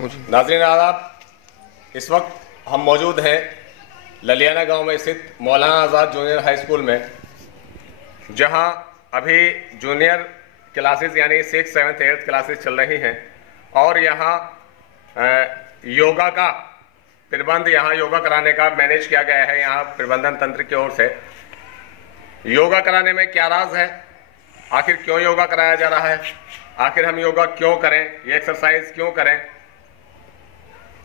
नाज़रीन आदाब, इस वक्त हम मौजूद हैं ललियाना गांव में स्थित मौलाना आज़ाद जूनियर हाई स्कूल में, जहां अभी जूनियर क्लासेस यानी 6th 7th 8th क्लासेस चल रही हैं और यहां योगा का प्रबंध, यहां योगा कराने का मैनेज किया गया है। यहां प्रबंधन तंत्र की ओर से योगा कराने में क्या राज है, आखिर क्यों योगा कराया जा रहा है, आखिर हम योगा क्यों करें, ये एक्सरसाइज क्यों करें,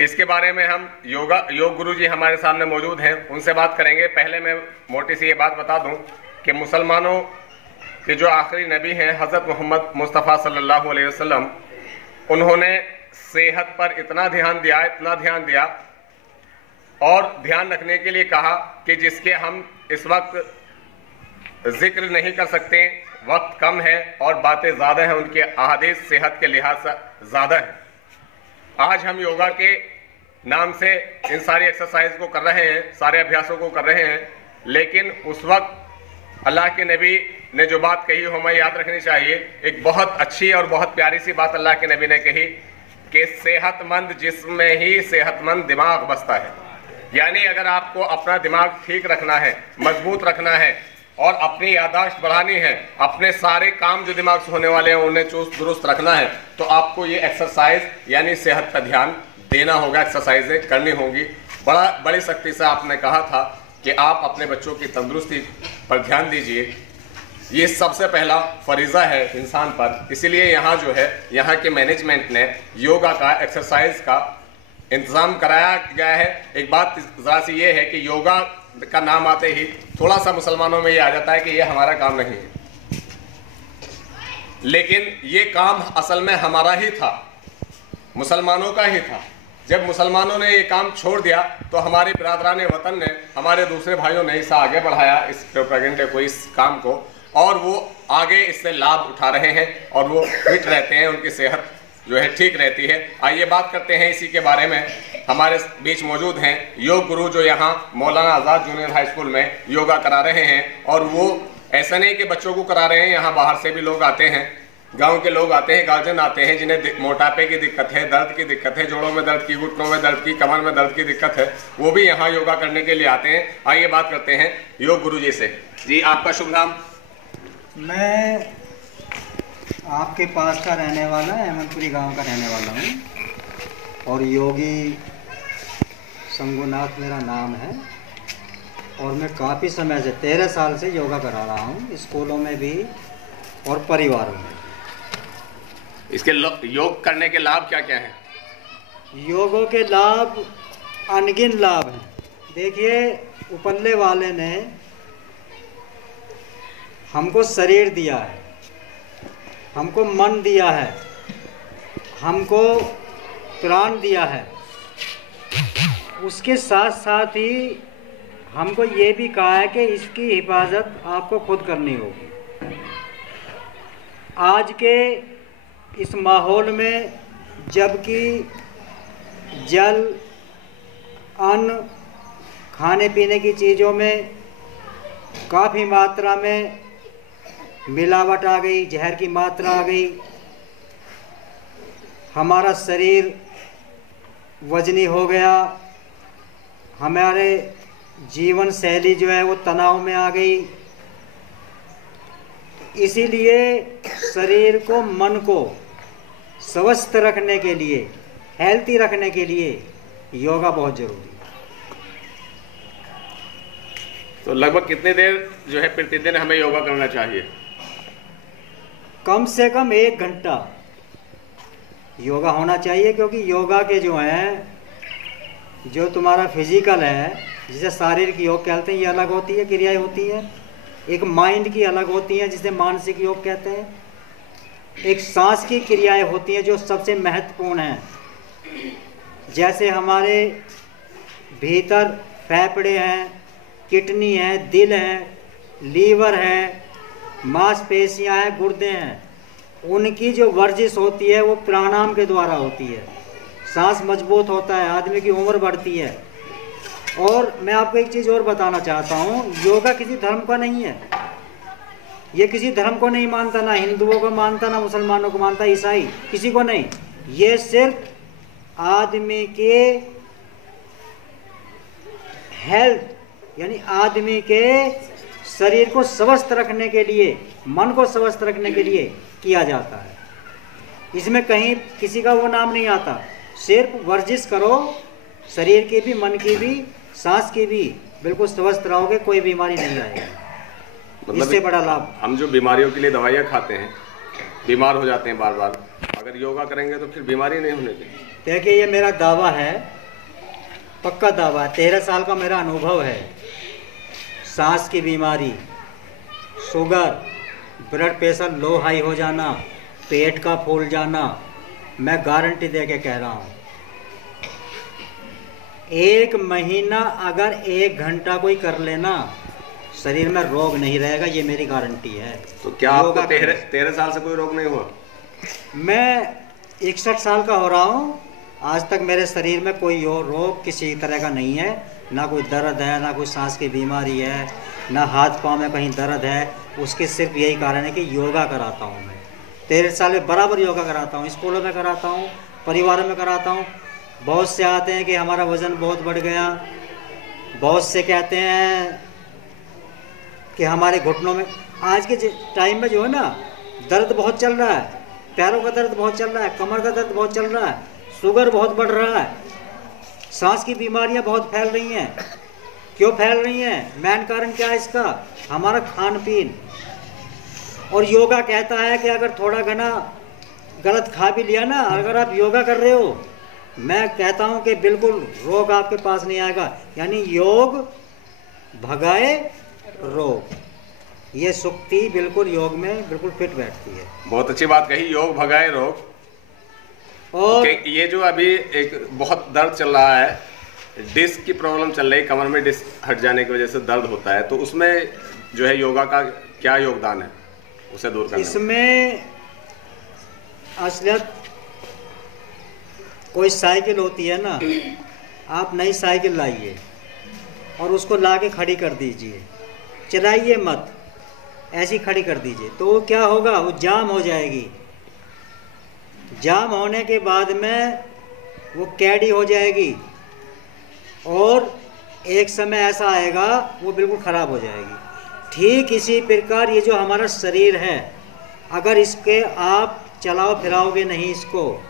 इसके बारे में हम योग गुरु जी हमारे सामने मौजूद हैं, उनसे बात करेंगे। पहले मैं मोटी सी ये बात बता दूं कि मुसलमानों के जो आखिरी नबी हैं हज़रत मोहम्मद मुस्तफ़ा सल्लल्लाहु अलैहि वसल्लम, उन्होंने सेहत पर इतना ध्यान दिया और ध्यान रखने के लिए कहा कि जिसके हम इस वक्त जिक्र नहीं कर सकते, वक्त कम है और बातें ज़्यादा हैं, उनके अहादीस सेहत के लिहाज से ज़्यादा है। आज हम योगा के नाम से इन सारी एक्सरसाइज को कर रहे हैं, सारे अभ्यासों को कर रहे हैं, लेकिन उस वक्त अल्लाह के नबी ने जो बात कही हमें याद रखनी चाहिए। एक बहुत अच्छी और बहुत प्यारी सी बात अल्लाह के नबी ने कही कि सेहतमंद जिस्म में ही सेहतमंद दिमाग बसता है। यानी अगर आपको अपना दिमाग ठीक रखना है, मजबूत रखना है और अपनी याददाश्त बढ़ानी है, अपने सारे काम जो दिमाग से होने वाले हैं उन्हें चुस्त दुरुस्त रखना है, तो आपको ये एक्सरसाइज यानी सेहत पर ध्यान देना होगा, एक्सरसाइजें करनी होंगी। बड़ी सख्ती से आपने कहा था कि आप अपने बच्चों की तंदुरुस्ती पर ध्यान दीजिए, ये सबसे पहला फरीज़ा है इंसान पर। इसीलिए यहाँ जो है, यहाँ के मैनेजमेंट ने योगा का, एक्सरसाइज का इंतज़ाम कराया गया है। एक बात ज़रा सी ये है कि योगा का नाम आते ही थोड़ा सा मुसलमानों में ये आ जाता है कि ये हमारा काम नहीं है, लेकिन ये काम असल में हमारा ही था, मुसलमानों का ही था। जब मुसलमानों ने ये काम छोड़ दिया तो हमारे बिरादरान वतन ने, हमारे दूसरे भाइयों ने इसे आगे बढ़ाया, इस प्रोपेगेंडे को, इस काम को, और वो आगे इससे लाभ उठा रहे हैं और वो फिट रहते हैं, उनकी सेहत जो है ठीक रहती है। आइए बात करते हैं इसी के बारे में। हमारे बीच मौजूद हैं योग गुरु जो यहाँ मौलाना आज़ाद जूनियर हाई स्कूल में योगा करा रहे हैं, और वो ऐसा नहीं कि बच्चों को करा रहे हैं, यहाँ बाहर से भी लोग आते हैं, गांव के लोग आते हैं, गार्जियन आते हैं जिन्हें मोटापे की दिक्कत है, दर्द की दिक्कत है, जोड़ों में दर्द की, घुटनों में दर्द की, कमर में दर्द की दिक्कत है, वो भी यहाँ योगा करने के लिए आते हैं। आइए बात करते हैं योग गुरु जी से। जी आपका शुभ नाम? मैं आपके पास का रहने वाला, अहमदपुरी गांव का रहने वाला हूं और योगी संगुनाथ मेरा नाम है, और मैं काफ़ी समय से 13 साल से योगा करा रहा हूं, स्कूलों में भी और परिवारों में। इसके योग करने के लाभ क्या क्या हैं? योगों के लाभ अनगिन लाभ हैं। देखिए, उपल्ले वाले ने हमको शरीर दिया है, हमको मन दिया है, हमको प्राण दिया है, उसके साथ साथ ही हमको ये भी कहा है कि इसकी हिफाजत आपको खुद करनी होगी। आज के इस माहौल में जबकि जल, अन्न, खाने पीने की चीज़ों में काफ़ी मात्रा में मिलावट आ गई, जहर की मात्रा आ गई, हमारा शरीर वजनी हो गया, हमारे जीवन शैली जो है वो तनाव में आ गई। इसीलिए शरीर को, मन को स्वस्थ रखने के लिए, हेल्थी रखने के लिए योगा बहुत ज़रूरी है। तो लगभग कितनी देर जो है प्रतिदिन हमें योगा करना चाहिए? कम से कम 1 घंटा योगा होना चाहिए, क्योंकि योगा के जो हैं, जो तुम्हारा फिजिकल है, जिसे शारीरिक योग कहते हैं, ये अलग होती है, क्रियाएं होती हैं। एक माइंड की अलग होती हैं, जिसे मानसिक योग कहते हैं। एक सांस की क्रियाएं होती हैं जो सबसे महत्वपूर्ण हैं। जैसे हमारे भीतर फेफड़े हैं, किडनी है, दिल है, लीवर है, मांसपेशियां हैं, गुर्दे हैं, उनकी जो वर्जिश होती है वो प्राणायाम के द्वारा होती है। सांस मजबूत होता है, आदमी की उम्र बढ़ती है। और मैं आपको एक चीज़ और बताना चाहता हूँ, योगा किसी धर्म का नहीं है, ये किसी धर्म को नहीं मानता, ना हिंदुओं को मानता, ना मुसलमानों को मानता, ईसाई, किसी को नहीं। ये सिर्फ आदमी के हेल्थ यानी आदमी के शरीर को स्वस्थ रखने के लिए, मन को स्वस्थ रखने के लिए किया जाता है। इसमें कहीं किसी का वो नाम नहीं आता। सिर्फ वर्जिश करो, शरीर की भी, मन की भी, सांस की भी, बिल्कुल स्वस्थ रहोगे, कोई बीमारी नहीं आएगी। मतलब इससे बड़ा लाभ। हम जो बीमारियों के लिए दवाइयाँ खाते हैं, बीमार हो जाते हैं बार बार, अगर योगा करेंगे तो फिर बीमारी नहीं होने देगी। देखिए, ये मेरा दावा है, पक्का दावा है, 13 साल का मेरा अनुभव है। सांस की बीमारी, sugar, blood pressure low high हो जाना, पेट का फूल जाना, मैं गारंटी दे के कह रहा हूँ, 1 महीना अगर 1 घंटा कोई कर लेना, शरीर में रोग नहीं रहेगा, ये मेरी गारंटी है। तो क्या आपको 13 साल से कोई रोग नहीं हुआ? मैं 61 साल का हो रहा हूँ, आज तक मेरे शरीर में कोई और रोग किसी तरह का नहीं है। ना कोई दर्द है, ना कोई सांस की बीमारी है, ना हाथ पाँव में कहीं दर्द है। उसके सिर्फ यही कारण है कि योगा कराता हूँ मैं। 13 साल में बराबर योगा कराता हूँ, स्कूलों में कराता हूँ, परिवारों में कराता हूँ। बहुत से आते हैं कि हमारा वज़न बहुत बढ़ गया, बहुत से कहते हैं कि हमारे घुटनों में, आज के टाइम में जो है ना, दर्द बहुत चल रहा है, पैरों का दर्द बहुत चल रहा है, कमर का दर्द बहुत चल रहा है, शुगर बहुत बढ़ रहा है, सांस की बीमारियां बहुत फैल रही हैं। क्यों फैल रही हैं? मेन कारण क्या है इसका? हमारा खान पीन। और योगा कहता है कि अगर थोड़ा घना गलत खा भी लिया ना, अगर आप योगा कर रहे हो, मैं कहता हूं कि बिल्कुल रोग आपके पास नहीं आएगा। यानी योग भगाए रोग, ये सुक्ति बिल्कुल योग में बिल्कुल फिट बैठती है। बहुत अच्छी बात कही, योग भगाए रोग। और ये जो अभी एक बहुत दर्द चल रहा है, डिस्क की प्रॉब्लम चल रही है, कमर में डिस्क हट जाने की वजह से दर्द होता है, तो उसमें जो है योगा का क्या योगदान है उसे दूर करने में? इसमें असलियत, कोई साइकिल होती है ना, आप नई साइकिल लाइए और उसको ला के खड़ी कर दीजिए, चलाइए मत, ऐसी खड़ी कर दीजिए, तो वो क्या होगा, वो जाम हो जाएगी। जाम होने के बाद में वो कैडी हो जाएगी और एक समय ऐसा आएगा वो बिल्कुल ख़राब हो जाएगी। ठीक इसी प्रकार ये जो हमारा शरीर है, अगर इसके आप चलाओ फिराओगे नहीं, इसको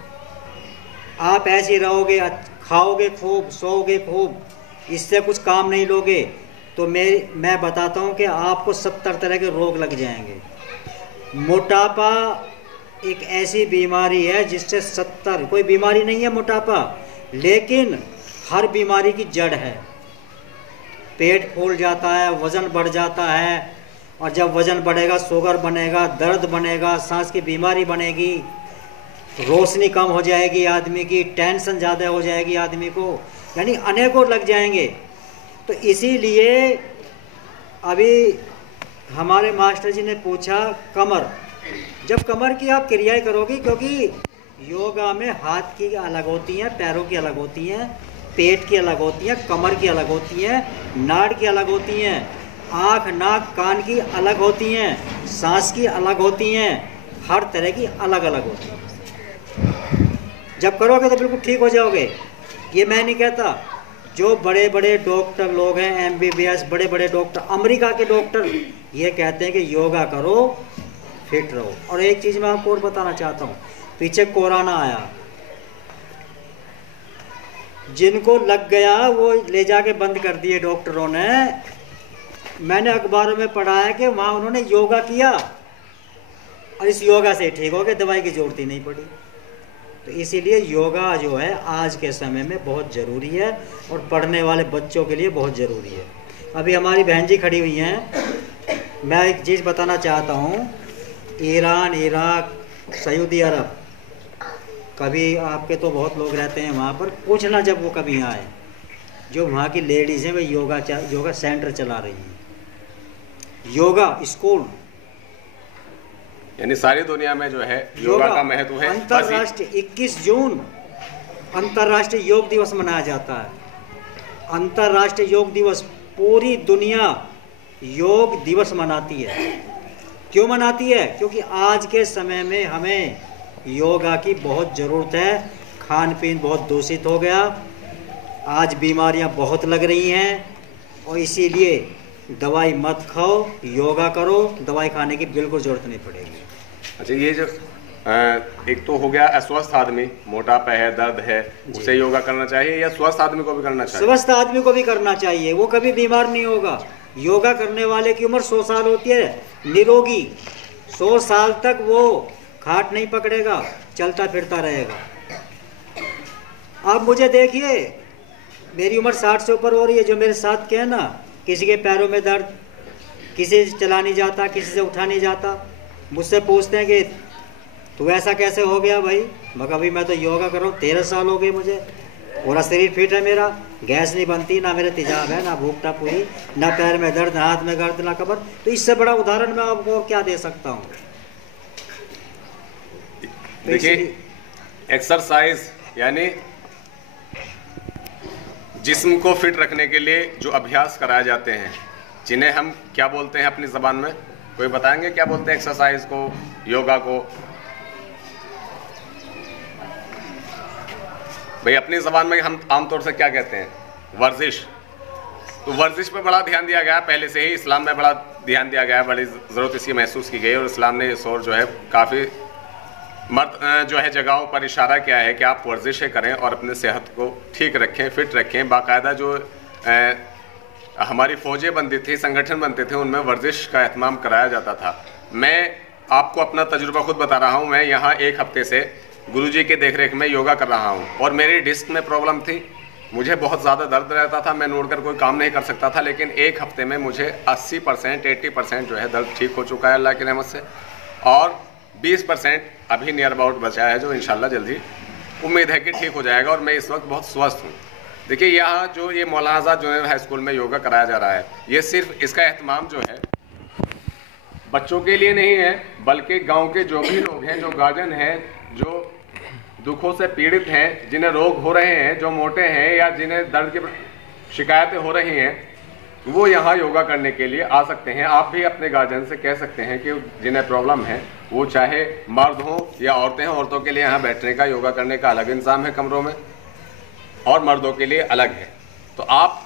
आप ऐसे रहोगे, खाओगे खूब, सोओगे खूब, इससे कुछ काम नहीं लोगे, तो मैं बताता हूँ कि आपको 70 तरह के रोग लग जाएंगे। मोटापा एक ऐसी बीमारी है जिससे 70, कोई बीमारी नहीं है मोटापा, लेकिन हर बीमारी की जड़ है। पेट फूल जाता है, वज़न बढ़ जाता है, और जब वज़न बढ़ेगा शुगर बनेगा, दर्द बनेगा, सांस की बीमारी बनेगी, रोशनी कम हो जाएगी आदमी की, टेंशन ज़्यादा हो जाएगी आदमी को, यानी अनेकों लग जाएंगे। तो इसीलिए अभी हमारे मास्टर जी ने पूछा कमर, जब कमर की आप क्रियाएं करोगी, क्योंकि योगा में हाथ की अलग होती हैं, पैरों की अलग होती हैं, पेट की अलग होती हैं, कमर की अलग होती हैं, नाड़ की अलग होती हैं, आँख नाक कान की अलग होती हैं, सांस की अलग होती हैं, हर तरह की अलग अलग होती हैं। जब करोगे तो बिल्कुल ठीक हो जाओगे। ये मैं नहीं कहता, जो बड़े बड़े डॉक्टर लोग हैं, MBBS, बड़े बड़े डॉक्टर, अमेरिका के डॉक्टर, ये कहते हैं कि योगा करो, फिट रहो। और एक चीज़ मैं आपको और बताना चाहता हूँ, पीछे कोरोना आया, जिनको लग गया वो ले जाके बंद कर दिए डॉक्टरों ने। मैंने अखबारों में पढ़ा है कि वहाँ उन्होंने योगा किया और इस योगा से ठीक हो गए, दवाई की जरूरत ही नहीं पड़ी। तो इसीलिए योगा जो है आज के समय में बहुत ज़रूरी है और पढ़ने वाले बच्चों के लिए बहुत ज़रूरी है। अभी हमारी बहन जी खड़ी हुई हैं, मैं एक चीज़ बताना चाहता हूँ, ईरान, इराक, सऊदी अरब, कभी आपके तो बहुत लोग रहते हैं वहाँ पर, पूछना जब वो कभी आए, जो वहाँ की लेडीज़ हैं वे योगा सेंटर चला रही हैं, योगा स्कूल, यानी सारी दुनिया में जो है योगा का महत्व है। अंतर्राष्ट्रीय 21 जून अंतर्राष्ट्रीय योग दिवस मनाया जाता है। अंतर्राष्ट्रीय योग दिवस पूरी दुनिया योग दिवस मनाती है। क्यों मनाती है? क्योंकि आज के समय में हमें योगा की बहुत ज़रूरत है। खान पीन बहुत दूषित हो गया, आज बीमारियां बहुत लग रही हैं, और इसीलिए दवाई मत खाओ, योगा करो, दवाई खाने की बिल्कुल ज़रूरत नहीं पड़ेगी। अच्छा, ये जो एक तो हो गया अस्वस्थ आदमी, मोटापा है, दर्द है, उसे योगा करना चाहिए या स्वस्थ आदमी को भी करना चाहिए? स्वस्थ आदमी को भी करना चाहिए, वो कभी बीमार नहीं होगा। योगा करने वाले की उम्र 100 साल होती है, निरोगी 100 साल तक वो खाट नहीं पकड़ेगा, चलता फिरता रहेगा। आप मुझे देखिए, मेरी उम्र 60 से ऊपर हो रही है, जो मेरे साथ के हैं ना, किसी के पैरों में दर्द, किसी से चला नहीं जाता, किसी से उठा नहीं जाता, मुझसे पूछते हैं कि तू ऐसा कैसे हो गया भाई? मगर अभी मैं तो योगा कर रहा हूँ, 13 साल हो गए मुझे, पूरा शरीर फिट है मेरा, गैस नहीं बनती, ना मेरा तेजाब है, ना भूख पूरी, ना पैर में दर्द, ना हाथ में दर्द, ना कमर। तो इससे बड़ा उदाहरण मैं आपको और क्या दे सकता हूँ? देखिए, एक्सरसाइज यानी जिस्म को फिट रखने के लिए जो अभ्यास कराए जाते हैं, जिन्हें हम क्या बोलते हैं अपनी ज़बान में? कोई बताएंगे क्या बोलते हैं एक्सरसाइज को, योगा को? भाई अपनी ज़बान में हम आमतौर से क्या कहते हैं? वर्जिश। तो वर्जिश पे बड़ा ध्यान दिया गया पहले से ही, इस्लाम में बड़ा ध्यान दिया गया, बड़ी ज़रूरत इसकी महसूस की गई, और इस्लाम ने इस ओर जो है काफ़ी मर्द जो है जगहों पर इशारा किया है कि आप वर्जिशें करें और अपने सेहत को ठीक रखें, फिट रखें। बाकायदा जो हमारी फ़ौजें बनती थी, संगठन बनते थे, उनमें वर्जिश का एहतमाम कराया जाता था। मैं आपको अपना तजुर्बा खुद बता रहा हूँ। मैं यहाँ 1 हफ्ते से गुरुजी के देखरेख में योगा कर रहा हूँ, और मेरी डिस्क में प्रॉब्लम थी, मुझे बहुत ज़्यादा दर्द रहता था, मैं नोट कर कोई काम नहीं कर सकता था, लेकिन 1 हफ्ते में मुझे 80% 80% जो है दर्द ठीक हो चुका है अल्लाह की रहमत से, और 20% अभी नियर अबाउट बचा है, जो इंशाल्लाह जल्दी उम्मीद है कि ठीक हो जाएगा, और मैं इस वक्त बहुत स्वस्थ हूँ। देखिए, यहाँ जो ये मौलाना आज़ाद जूनियर हाई स्कूल में योगा कराया जा रहा है, ये सिर्फ इसका एहतमाम जो है बच्चों के लिए नहीं है, बल्कि गांव के जो भी लोग हैं, जो गार्जियन हैं, जो दुखों से पीड़ित हैं, जिन्हें रोग हो रहे हैं, जो मोटे हैं या जिन्हें दर्द की शिकायतें हो रही हैं, वो यहाँ योगा करने के लिए आ सकते हैं। आप भी अपने गार्जियन से कह सकते हैं कि जिन्हें प्रॉब्लम है, वो चाहे मर्द हों या औरतें हों, औरतों के लिए यहाँ बैठने का, योगा करने का अलग इंतज़ाम है कमरों में, और मर्दों के लिए अलग है। तो आप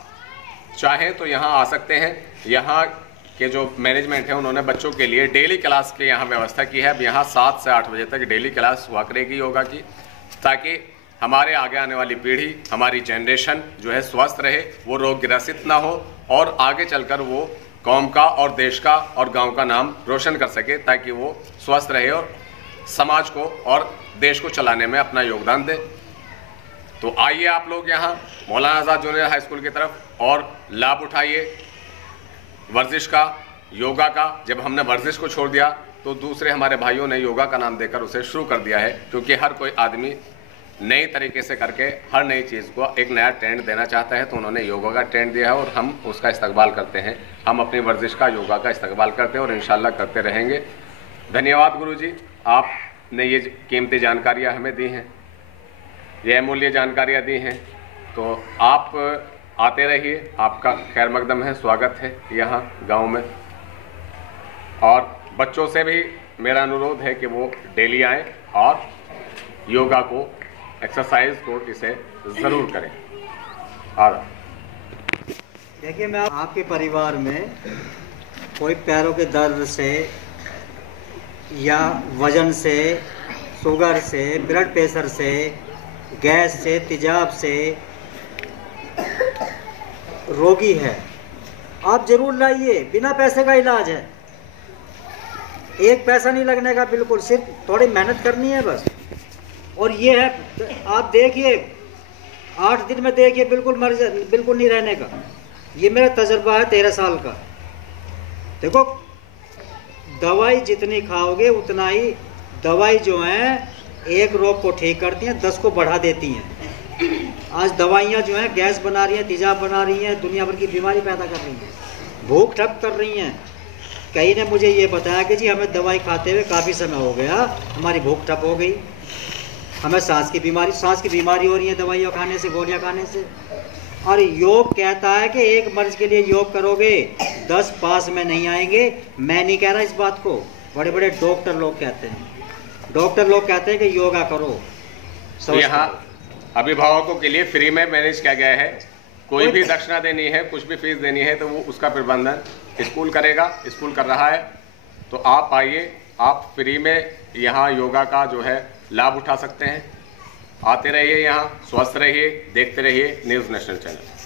चाहें तो यहाँ आ सकते हैं। यहाँ के जो मैनेजमेंट है, उन्होंने बच्चों के लिए डेली क्लास की यहाँ व्यवस्था की है। अब यहाँ 7 से 8 बजे तक डेली क्लास हुआ करेगी योगा की, ताकि हमारे आगे आने वाली पीढ़ी, हमारी जनरेशन जो है स्वस्थ रहे, वो रोग ग्रसित ना हो, और आगे चलकर वो कौम का और देश का और गांव का नाम रोशन कर सके, ताकि वो स्वस्थ रहे और समाज को और देश को चलाने में अपना योगदान दे। तो आइए आप लोग यहाँ मौलाना आज़ाद जूनियर हाई स्कूल की तरफ और लाभ उठाइए वर्जिश का, योगा का। जब हमने वर्जिश को छोड़ दिया तो दूसरे हमारे भाइयों ने योगा का नाम देकर उसे शुरू कर दिया है, क्योंकि हर कोई आदमी नई तरीके से करके हर नई चीज़ को एक नया ट्रेंड देना चाहता है, तो उन्होंने योगा का ट्रेंड दिया है और हम उसका इस्तकबाल करते हैं। हम अपनी वर्जिश का, योगा का इस्तकबाल करते हैं और इंशाल्लाह करते रहेंगे। धन्यवाद गुरुजी, आपने ये कीमती जानकारियाँ हमें दी हैं, ये अमूल्य जानकारियाँ दी हैं। तो आप आते रहिए, आपका खैर मकदम है, स्वागत है यहाँ गांव में। और बच्चों से भी मेरा अनुरोध है कि वो डेली आएँ और योगा को, एक्सरसाइज को, इसे ज़रूर करें। और देखिए, मैं आपके परिवार में कोई पैरों के दर्द से या वज़न से, शुगर से, ब्लड प्रेशर से, गैस से, तेजाब से रोगी है, आप जरूर लाइए। बिना पैसे का इलाज है, 1 पैसा नहीं लगने का, बिल्कुल सिर्फ थोड़ी मेहनत करनी है बस। और ये है, आप देखिए 8 दिन में देखिए बिल्कुल बिल्कुल नहीं रहने का। ये मेरा तजर्बा है 13 साल का। देखो, दवाई जितनी खाओगे उतना ही, दवाई जो है 1 रोग को ठीक करती हैं, 10 को बढ़ा देती हैं। आज दवाइयाँ जो हैं गैस बना रही हैं, तेजाब बना रही हैं, दुनिया भर की बीमारी पैदा कर रही हैं, भूख ठप कर रही हैं। कई ने मुझे ये बताया कि जी हमें दवाई खाते हुए काफ़ी समय हो गया, हमारी भूख ठप हो गई, हमें सांस की बीमारी हो रही है दवाइयाँ खाने से, गोलियाँ खाने से। और योग कहता है कि एक मर्ज के लिए योग करोगे 10 पास में नहीं आएंगे। मैं नहीं कह रहा इस बात को, बड़े बड़े डॉक्टर लोग कहते हैं। डॉक्टर लोग कहते हैं कि योगा करो। तो यहाँ अभिभावकों के लिए फ्री में मैनेज किया गया है। कोई भी दक्षिणा देनी है, कुछ भी फीस देनी है तो वो उसका प्रबंधन स्कूल करेगा, स्कूल कर रहा है। तो आप आइए, आप फ्री में यहाँ योगा का जो है लाभ उठा सकते हैं। आते रहिए, यहाँ स्वस्थ रहिए, देखते रहिए न्यूज़ नेशनल चैनल।